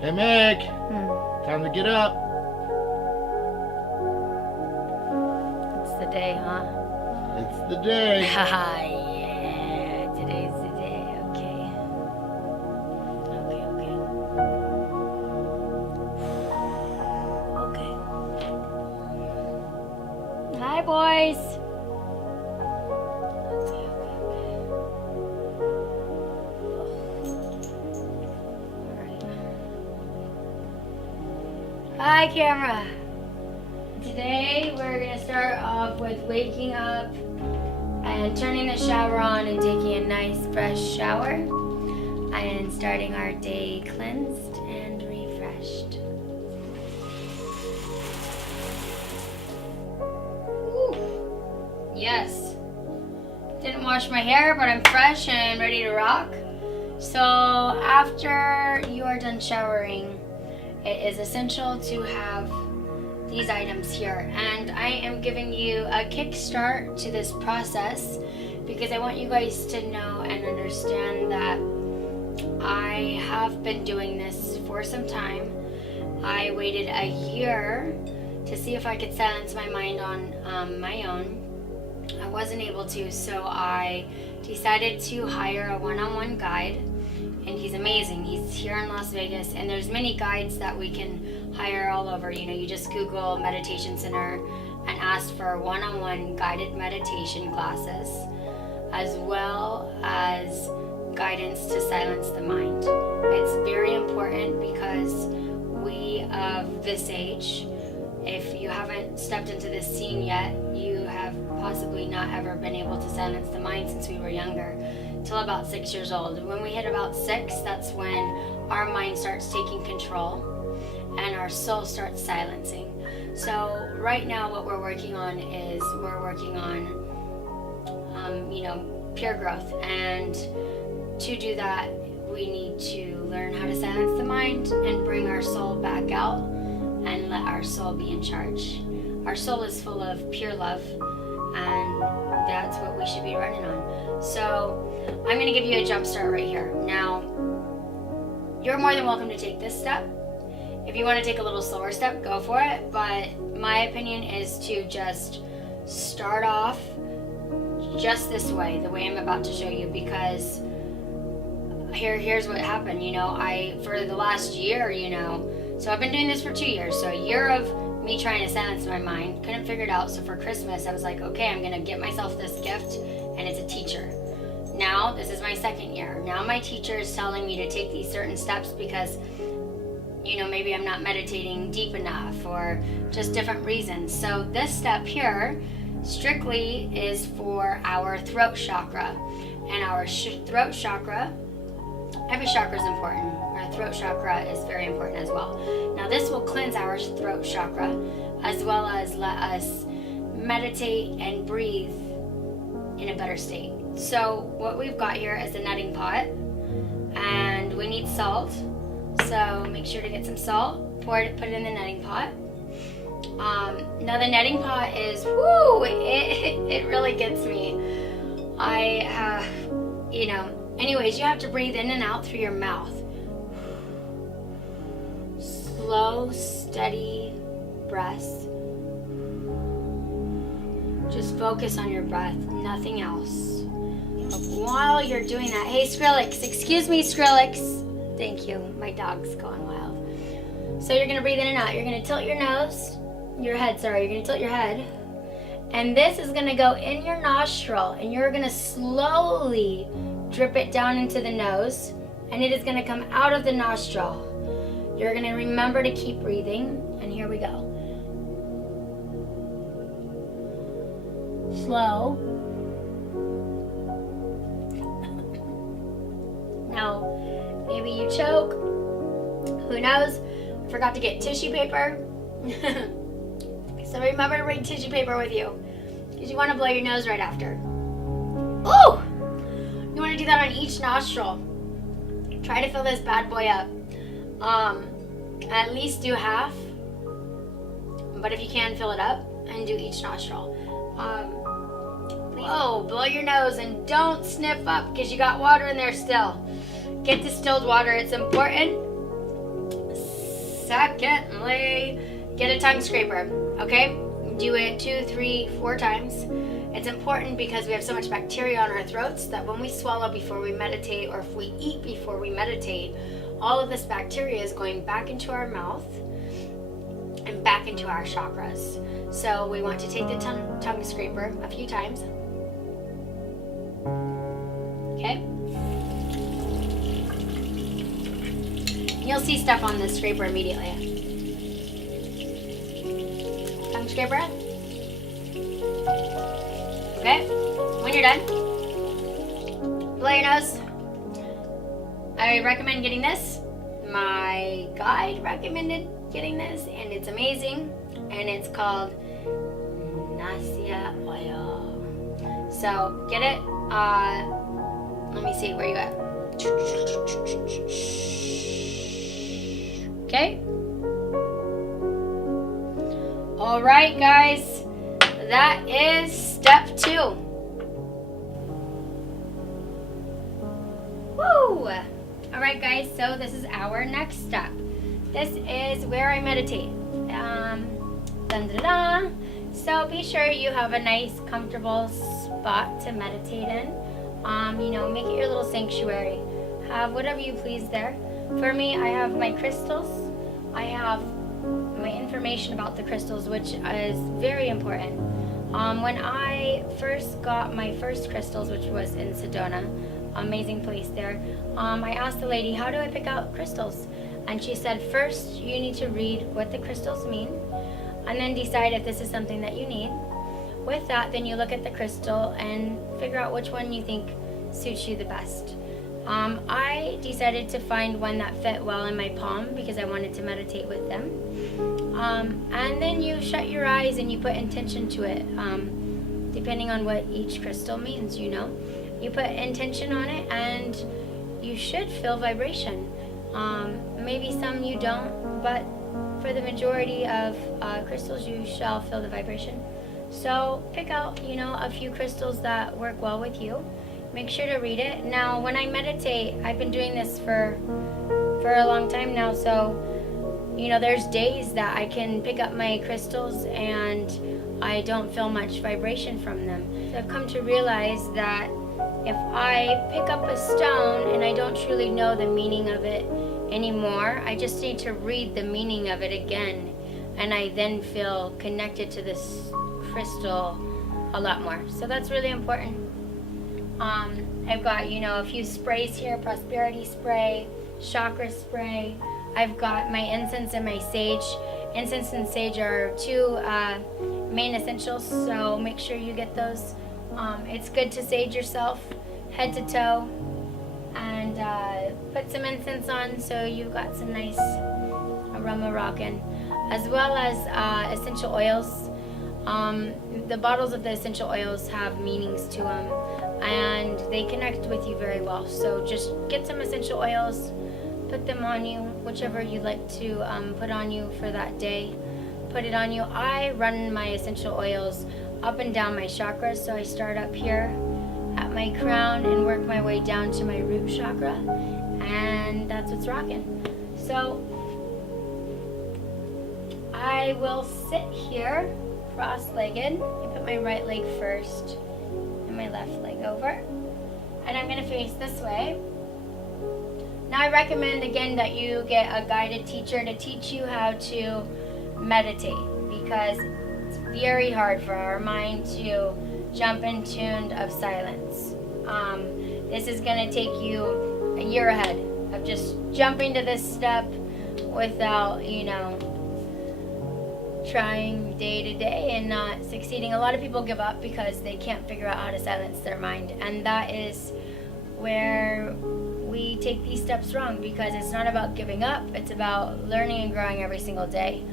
Hey, Meg. Time to get up. It's the day, huh? It's the day. Haha, yeah. Today's the day. Okay. Okay. Hi, boys. Hi, camera. Today we're going to start off with waking up and turning the shower on and taking a nice fresh shower and starting our day cleansed and refreshed. Ooh. Yes. Didn't wash my hair, but I'm fresh and ready to rock. So after you are done showering, it is essential to have these items here, and I am giving you a kickstart to this process because I want you guys to know and understand that I have been doing this for some time. I waited a year to see if I could silence my mind on my own. I wasn't able to, so I decided to hire a one-on-one guide. And he's amazing. He's here in Las Vegas, and there's many guides that we can hire all over. You know, you just Google meditation center and ask for one-on-one guided meditation classes, as well as guidance to silence the mind. It's very important because we of this age, if you haven't stepped into this scene yet, you have possibly not ever been able to silence the mind since we were younger, till about 6 years old. When we hit about 6, that's when our mind starts taking control and our soul starts silencing. So right now what we're working on is pure growth, and to do that we need to learn how to silence the mind and bring our soul back out and let our soul be in charge. Our soul is full of pure love, and that's what we should be running on. So I'm going to give you a jump start right here. Now, you're more than welcome to take this step. If you want to take a little slower step, go for it. But my opinion is to just start off just this way, the way I'm about to show you, because here's what happened. For the last year, so I've been doing this for 2 years. So a year of me trying to silence my mind, couldn't figure it out. So for Christmas, I was like, okay, I'm going to get myself this gift, and it's a teacher. Now, this is my 2nd year. Now my teacher is telling me to take these certain steps because, maybe I'm not meditating deep enough or just different reasons. So this step here strictly is for our throat chakra. And our throat chakra, every chakra is important. Our throat chakra is very important as well. Now this will cleanse our throat chakra as well as let us meditate and breathe in a better state. So what we've got here is a netting pot, and we need salt. So make sure to get some salt, put it in the netting pot. Now the netting pot is, it really gets me. Anyways, you have to breathe in and out through your mouth. Slow, steady breaths. Just focus on your breath, nothing else. While you're doing that, hey Skrillex, excuse me Skrillex. Thank you, my dog's going wild. So you're gonna breathe in and out. You're gonna tilt your you're gonna tilt your head. And this is gonna go in your nostril, and you're gonna slowly drip it down into the nose, and it is gonna come out of the nostril. You're gonna remember to keep breathing, and here we go. Slow. Now, maybe you choke. Who knows? I forgot to get tissue paper. So remember to bring tissue paper with you, because you want to blow your nose right after. Ooh! You want to do that on each nostril. Try to fill this bad boy up. At least do half. But if you can, fill it up and do each nostril. Blow your nose and don't sniff up because you got water in there still. Get distilled water, it's important. Secondly, get a tongue scraper, okay? Do it 2, 3, 4 times. It's important because we have so much bacteria on our throats that when we swallow before we meditate, or if we eat before we meditate, all of this bacteria is going back into our mouth and back into our chakras. So we want to take the tongue scraper a few times. Okay? You'll see stuff on the scraper immediately. Tongue scraper. Okay? When you're done, blow your nose. I recommend getting this. My guide recommended getting this, and it's amazing. And it's called Nasya oil. So get it. Let me see where you at. Okay. All right, guys. That is step 2. Woo! All right, guys. So this is our next step. This is where I meditate. Dun, dun, dun. So be sure you have a nice, comfortable spot to meditate in. Make it your little sanctuary. Have whatever you please there. For me, I have my crystals. I have my information about the crystals, which is very important. When I first got my first crystals, which was in Sedona, amazing place there, I asked the lady, how do I pick out crystals? And she said, first you need to read what the crystals mean, and then decide if this is something that you need. With that, then you look at the crystal and figure out which one you think suits you the best. I decided to find one that fit well in my palm because I wanted to meditate with them. And then you shut your eyes and you put intention to it, depending on what each crystal means, You put intention on it and you should feel vibration. Maybe some you don't, but for the majority of crystals, you shall feel the vibration. So pick out, a few crystals that work well with you. Make sure to read it. Now, when I meditate, I've been doing this for a long time now, so, there's days that I can pick up my crystals and I don't feel much vibration from them. So I've come to realize that if I pick up a stone and I don't truly know the meaning of it anymore, I just need to read the meaning of it again, and I then feel connected to this crystal a lot more. So that's really important. I've got, a few sprays here, prosperity spray, chakra spray. I've got my incense and my sage. Incense and sage are 2 main essentials, so make sure you get those. It's good to sage yourself head to toe, and put some incense on so you've got some nice aroma rocking, as well as essential oils. The bottles of the essential oils have meanings to them, and they connect with you very well. So just get some essential oils, put them on you, whichever you'd like to put on you for that day. Put it on you. I run my essential oils up and down my chakras, so I start up here at my crown and work my way down to my root chakra, and that's what's rocking. So I will sit here cross-legged. I put my right leg first and my left leg over, and I'm going to face this way. Now I recommend again that you get a guided teacher to teach you how to meditate, because it's very hard for our mind to jump in tune of silence. This is going to take you a year ahead of just jumping to this step without, trying day to day and not succeeding. A lot of people give up because they can't figure out how to silence their mind, and that is where we take these steps wrong, because it's not about giving up, it's about learning and growing every single day.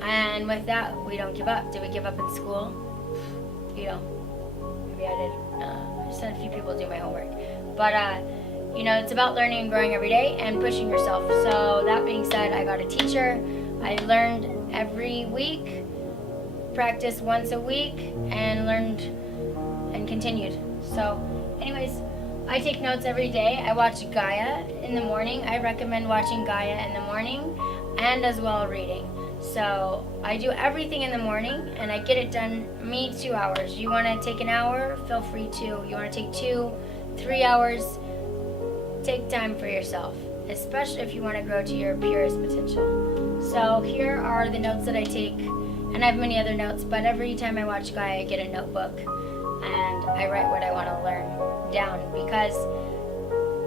And with that, we don't give up. Did we give up in school? Maybe I did. I just had a few people do my homework. But, it's about learning and growing every day and pushing yourself. So that being said, I got a teacher. I learned every week, practiced once a week, and learned and continued. So anyways, I take notes every day. I watch Gaia in the morning. I recommend watching Gaia in the morning. and as well reading. So I do everything in the morning and I get it done, me 2 hours. You want to take an hour? Feel free to. You want to take 2, 3 hours? Take time for yourself, especially if you want to grow to your purest potential. So here are the notes that I take, and I have many other notes, but every time I watch Gaia, I get a notebook and I write what I want to learn down, because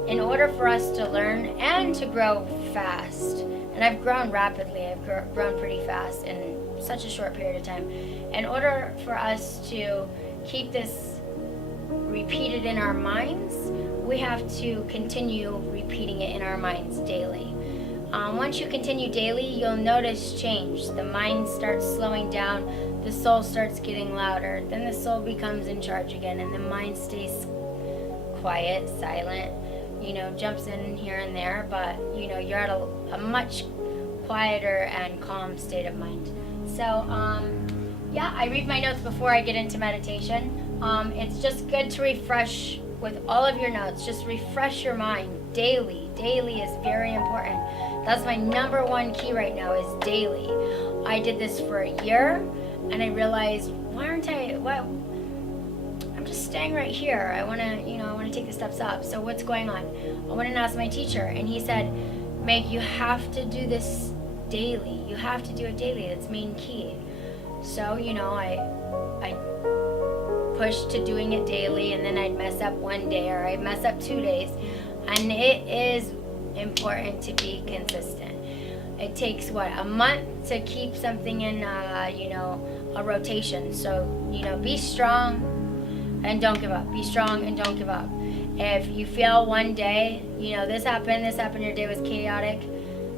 in order for us to learn and to grow fast, and I've grown rapidly, I've grown pretty fast in such a short period of time. In order for us to keep this repeated in our minds, we have to continue repeating it in our minds daily. Once you continue daily, you'll notice change. The mind starts slowing down, the soul starts getting louder, then the soul becomes in charge again, and the mind stays quiet, silent, jumps in here and there, but you're at a much quieter and calm state of mind. So I read my notes before I get into meditation. It's just good to refresh with all of your notes. Just refresh your mind daily. Daily is very important. That's my number one key right now, is daily. I did this for a year and I realized, I'm just staying right here. I want to take the steps up. So what's going on? I went and asked my teacher, and he said, Meg, you have to do this daily. You have to do it daily. That's main key. So, I pushed to doing it daily, and then I'd mess up one day, or I'd mess up 2 days. And it is important to be consistent. It takes a month to keep something in a rotation. So be strong and don't give up. Be strong and don't give up. If you fail one day, this happened, your day was chaotic,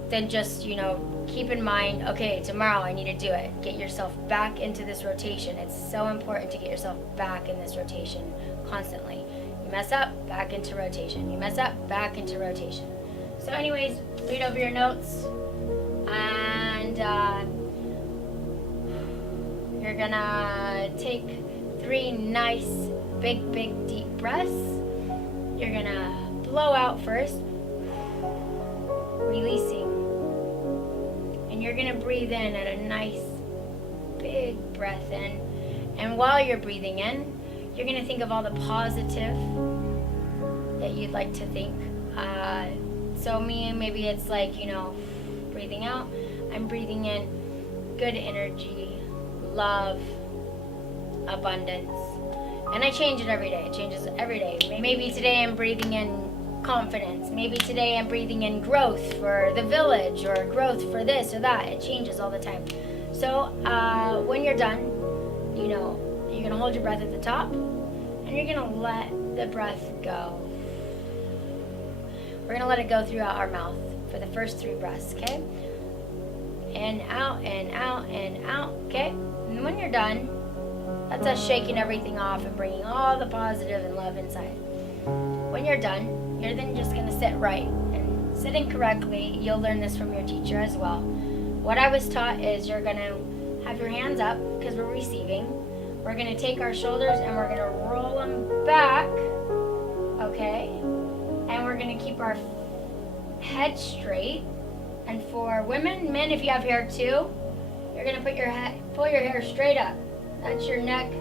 then just keep in mind, okay, tomorrow I need to do it. Get yourself back into this rotation. It's so important to get yourself back in this rotation constantly. You mess up, back into rotation. You mess up, back into rotation. So anyways, read over your notes, and you're gonna take 3 nice, big, deep breaths. You're gonna blow out first, releasing. And you're gonna breathe in at a nice, big breath in. And while you're breathing in, you're gonna think of all the positive that you'd like to think. So maybe it's like, breathing out, I'm breathing in good energy, love, abundance. And I change it every day. It changes every day. Maybe today I'm breathing in confidence. Maybe today I'm breathing in growth for the village, or growth for this or that. It changes all the time. So when you're done, you're going to hold your breath at the top, and you're going to let the breath go. We're going to let it go throughout our mouth for the first 3 breaths, okay? In, out, in, out, in, out, okay? And when you're done, that's us shaking everything off and bringing all the positive and love inside. When you're done, you're then just going to sit right. And sitting correctly, you'll learn this from your teacher as well. What I was taught is you're going to have your hands up because we're receiving. We're going to take our shoulders and we're going to roll them back, okay? And we're going to keep our head straight. And for women, men, if you have hair too, you're going to pull your hair straight up. That's your neck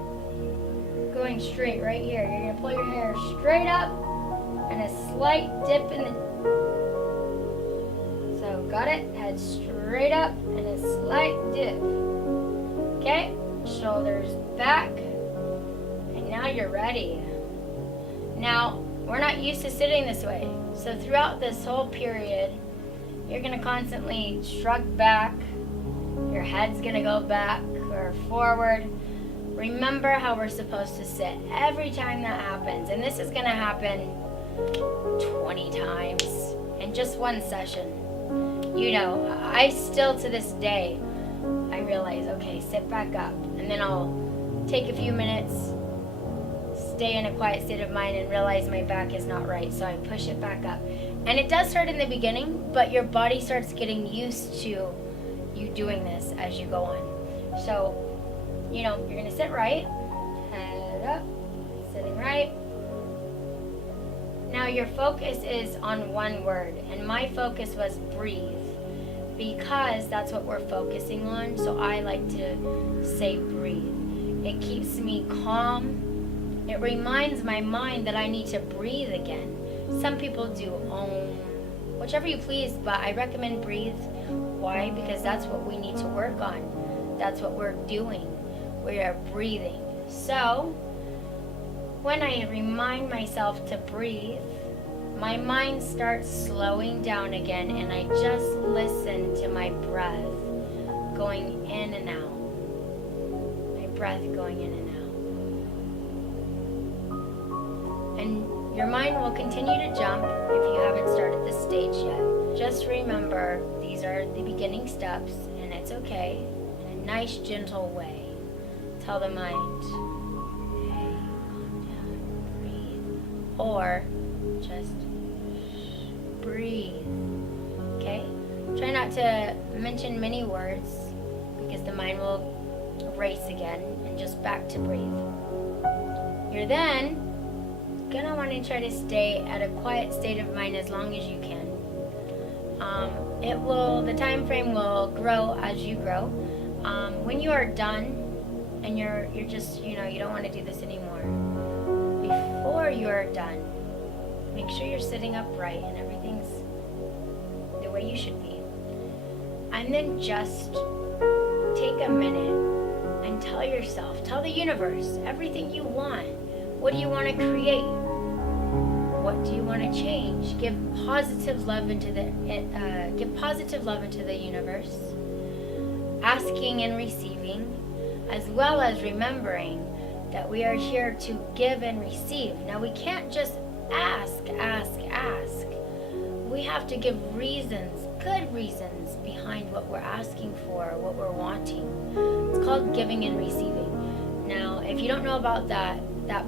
going straight right here. You're going to pull your hair straight up and a slight dip in the... So, got it? Head straight up and a slight dip. Okay? Shoulders back. And now you're ready. Now, we're not used to sitting this way. So throughout this whole period, you're going to constantly shrug back. Your head's going to go back or forward. Remember how we're supposed to sit every time that happens. And this is going to happen 20 times in just one session. I still to this day, I realize, okay, sit back up. And then I'll take a few minutes, stay in a quiet state of mind, and realize my back is not right. So I push it back up. And it does hurt in the beginning, but your body starts getting used to you doing this as you go on. So, you're going to sit right, head up, sitting right. Now your focus is on one word, and my focus was breathe. because that's what we're focusing on. So I like to say breathe. It keeps me calm. It reminds my mind that I need to breathe again. Some people do whichever you please, but I recommend breathe. Why? Because that's what we need to work on. That's what we're doing. We are breathing. So when I remind myself to breathe, my mind starts slowing down again, and I just listen to my breath going in and out. My breath going in and out. And your mind will continue to jump if you haven't started this stage yet. Just remember, these are the beginning steps, and it's okay. In a nice, gentle way. Tell the mind, hey, calm down, breathe. Or just breathe. Okay? Try not to mention many words because the mind will race again, and just back to breathe. You're then gonna want to try to stay at a quiet state of mind as long as you can. The time frame will grow as you grow. When you are done and you're just, you don't want to do this anymore, before you're done, make sure you're sitting upright and everything's the way you should be. And then just take a minute and tell the universe everything you want. What do you want to create? What do you want to change? Give positive love into the universe, asking and receiving, as well as remembering that we are here to give and receive. Now we can't just ask. We have to give reasons, good reasons behind what we're asking for, what we're wanting. It's called giving and receiving. Now, if you don't know about that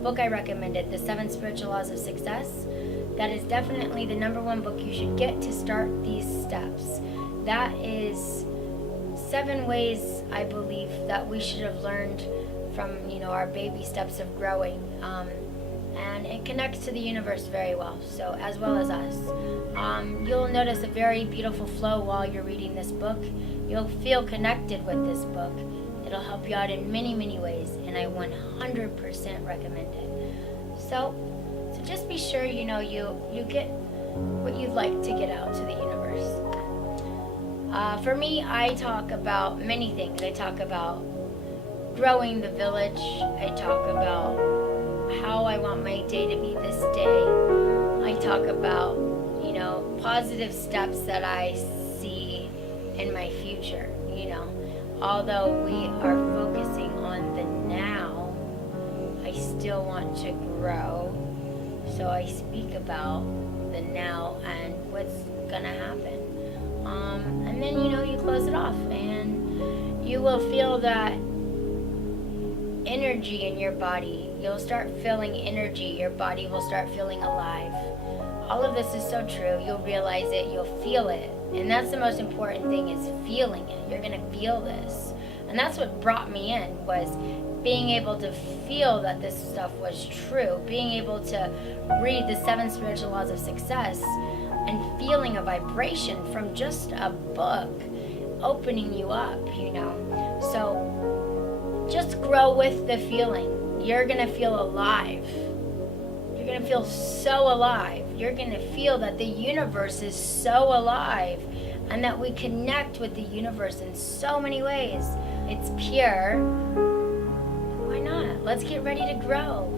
book I recommended, The 7 Spiritual Laws of Success, that is definitely the #1 book you should get to start these steps. That is 7 ways, I believe, that we should have learned from, our baby steps of growing. And it connects to the universe very well, so as well as us. You'll notice a very beautiful flow while you're reading this book. You'll feel connected with this book. It'll help you out in many, many ways, and I 100% recommend it. So just be sure you get what you'd like to get out to the universe. For me, I talk about many things. I talk about growing the village. I talk about how I want my day to be this day. I talk about, positive steps that I see in my future, Although we are focusing on the now, I still want to grow. So I speak about the now and what's gonna happen. And then, you close it off, and you will feel that energy in your body. You'll start feeling energy. Your body will start feeling alive. All of this is so true. You'll realize it. You'll feel it. And that's the most important thing, is feeling it. You're going to feel this. And that's what brought me in, was being able to feel that this stuff was true. Being able to read the 7 Spiritual Laws of Success and feeling a vibration from just a book opening you up, So just grow with the feeling. You're going to feel alive. You're going to feel so alive. You're going to feel that the universe is so alive, and that we connect with the universe in so many ways. It's pure. Why not? Let's get ready to grow.